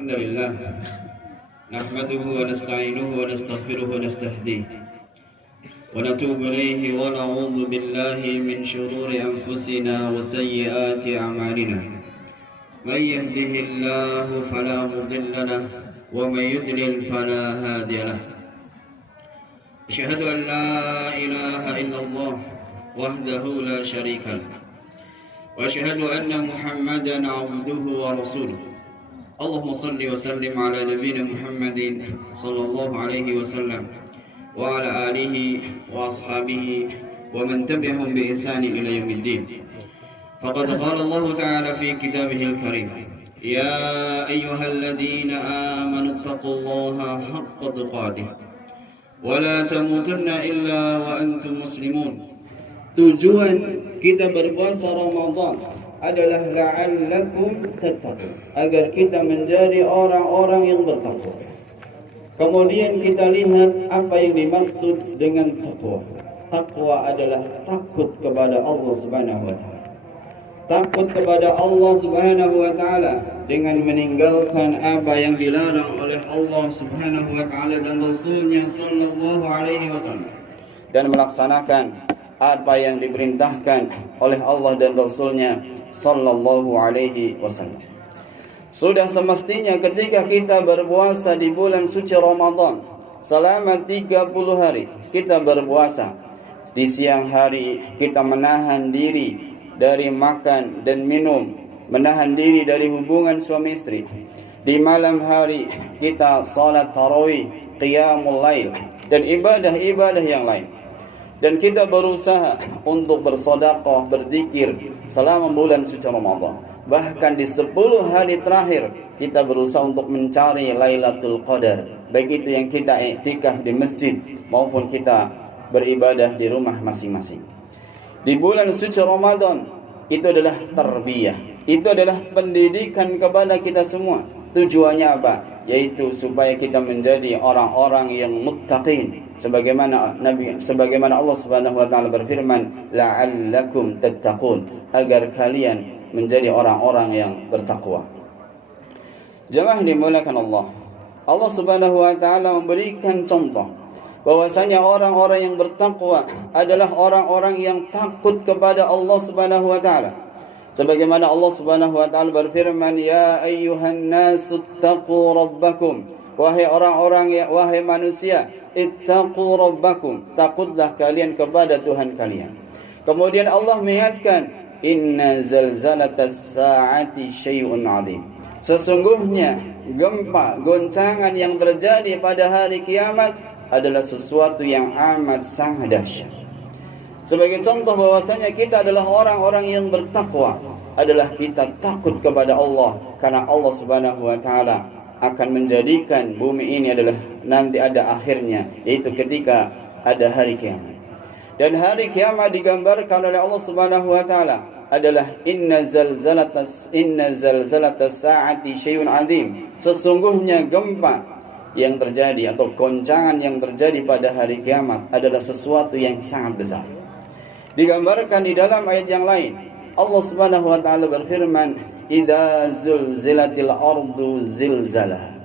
الحمد لله نحمده ونستعينه ونستغفره ونستهديه ونتوب إليه ونعوذ بالله من شرور أنفسنا وسيئات أعمالنا من يهده الله فلا مضل له ومن يضلل فلا هادي له أشهد أن لا إله إلا الله وحده لا شريك له وأشهد أن محمدا عبده ورسوله اللهم صل وسلم على نبينا محمد صلى الله عليه وسلم وعلى آله وأصحابه ومن تبعهم بإحسان إلى يوم الدين. فقد قال الله تعالى في كتابه الكريم: يا أيها الذين آمنوا اتقوا الله حق تقاته ولا تموتن إلا وأنتم مسلمون. Tujuan kita berpuasa Ramadan adalah la'allakum tattaqun, agar kita menjadi orang-orang yang bertakwa. Kemudian kita lihat apa yang dimaksud dengan takwa. Takwa adalah takut kepada Allah Subhanahu wa taala. Takut kepada Allah Subhanahu wa taala dengan meninggalkan apa yang dilarang oleh Allah Subhanahu wa taala dan Rasulnya sallallahu alaihi wasallam, dan melaksanakan apa yang diperintahkan oleh Allah dan Rasulnya sallallahu alaihi wasallam. Sudah semestinya ketika kita berpuasa di bulan suci Ramadan selama 30 hari kita berpuasa. Di siang hari kita menahan diri dari makan dan minum, menahan diri dari hubungan suami istri. Di malam hari kita salat tarawih, qiyamul lail dan ibadah-ibadah yang lain. Dan kita berusaha untuk bersedekah, berzikir selama bulan suci Ramadan. Bahkan di 10 hari terakhir kita berusaha untuk mencari Lailatul Qadar, baik itu yang kita iktikaf di masjid maupun kita beribadah di rumah masing-masing. Di bulan suci Ramadan itu adalah tarbiyah, itu adalah pendidikan kepada kita semua. Tujuannya apa? Yaitu supaya kita menjadi orang-orang yang muttaqin, sebagaimana Allah Subhanahu wa taala berfirman, la'allakum tattaqun, agar kalian menjadi orang-orang yang bertakwa. Jemaah dimuliakan Allah. Allah Subhanahu wa taala memberikan contoh bahwasanya orang-orang yang bertakwa adalah orang-orang yang takut kepada Allah Subhanahu wa taala. Sebagaimana Allah Subhanahu wa taala berfirman, ya ayyuhan nasu ittaqu rabbakum, wahai orang-orang, wahai manusia, ittaqu rabbakum, takutlah kalian kepada Tuhan kalian. Kemudian Allah mengingatkan, inna zalzalatas saati syai'un 'adzim. Sesungguhnya gempa, goncangan yang terjadi pada hari kiamat adalah sesuatu yang amat sangat dahsyat. Sebagai contoh bahwasanya kita adalah orang-orang yang bertakwa, adalah kita takut kepada Allah, karena Allah Subhanahu wa taala akan menjadikan bumi ini adalah nanti ada akhirnya, yaitu ketika ada hari kiamat. Dan hari kiamat digambarkan oleh Allah Subhanahu wa taala adalah inna zalzalatas saati syai'un 'adzim. Sesungguhnya gempa yang terjadi atau goncangan yang terjadi pada hari kiamat adalah sesuatu yang sangat besar. Digambarkan di dalam ayat yang lain, Allah Subhanahu wa taala berfirman, idza zulzilatil ardu zilzalah.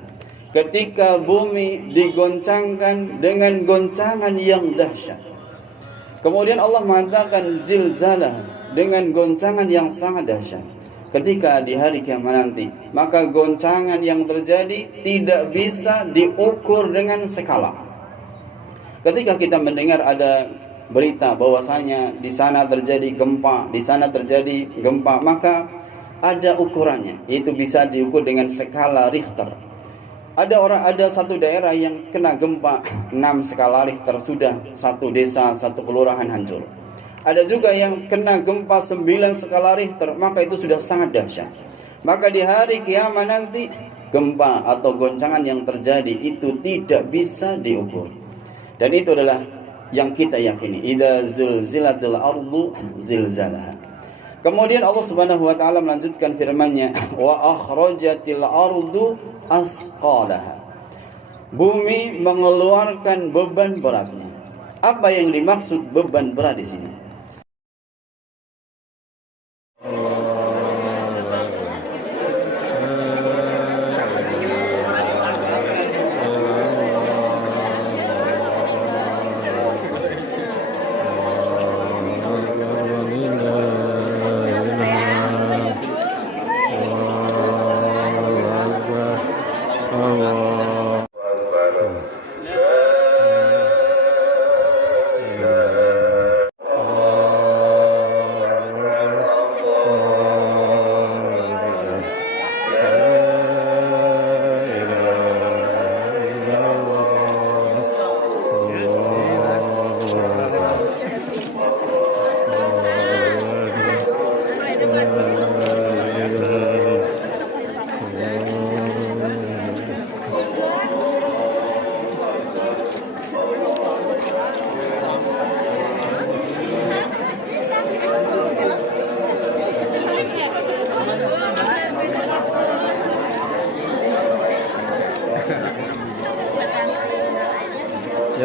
Ketika bumi digoncangkan dengan goncangan yang dahsyat. Kemudian Allah mengatakan zilzalah, dengan goncangan yang sangat dahsyat. Ketika di hari kiamat nanti, maka goncangan yang terjadi tidak bisa diukur dengan skala. Ketika kita mendengar ada berita bahwasanya di sana terjadi gempa, maka ada ukurannya, yaitu bisa diukur dengan skala Richter. Ada satu daerah yang kena gempa 6 skala Richter, sudah satu desa, satu kelurahan hancur. Ada juga yang kena gempa 9 skala Richter, maka itu sudah sangat dahsyat. Maka di hari kiamat nanti, gempa atau goncangan yang terjadi itu tidak bisa diukur. Dan itu adalah yang kita yakini, idza zulzilatil ardu zilzalaha. Kemudian Allah Subhanahu wa taala melanjutkan firman-Nya, wa akhrajatil ardu asqalaha. Bumi mengeluarkan beban beratnya. Apa yang dimaksud beban berat di sini?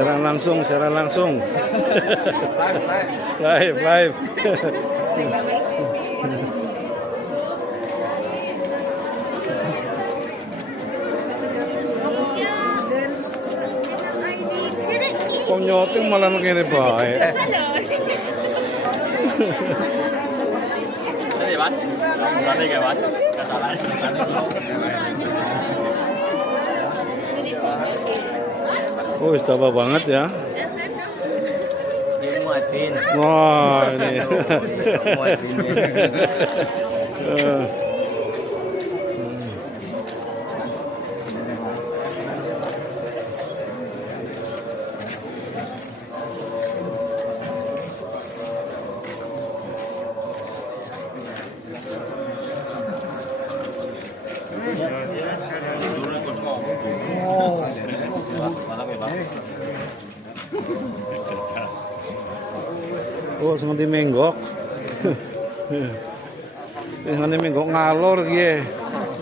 Siaran langsung. Live. Kok nyoting malah begini baik. Sini, Mas. Berarti enggak, Mas? Enggak salah. Oh, istimewa banget ya. Ini muatin. Wah, ini. Oh, nganti menggok. Nganti menggok ngalor ki.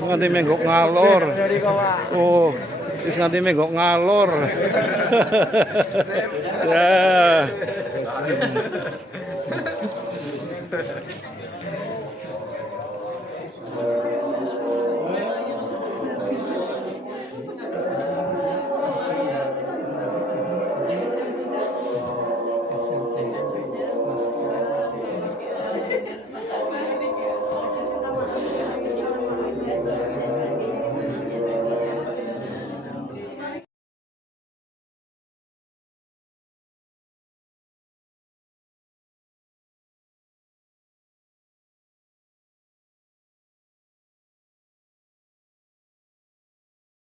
Nganti menggok ngalor. Oh, wis nganti menggok ngalor. Ya.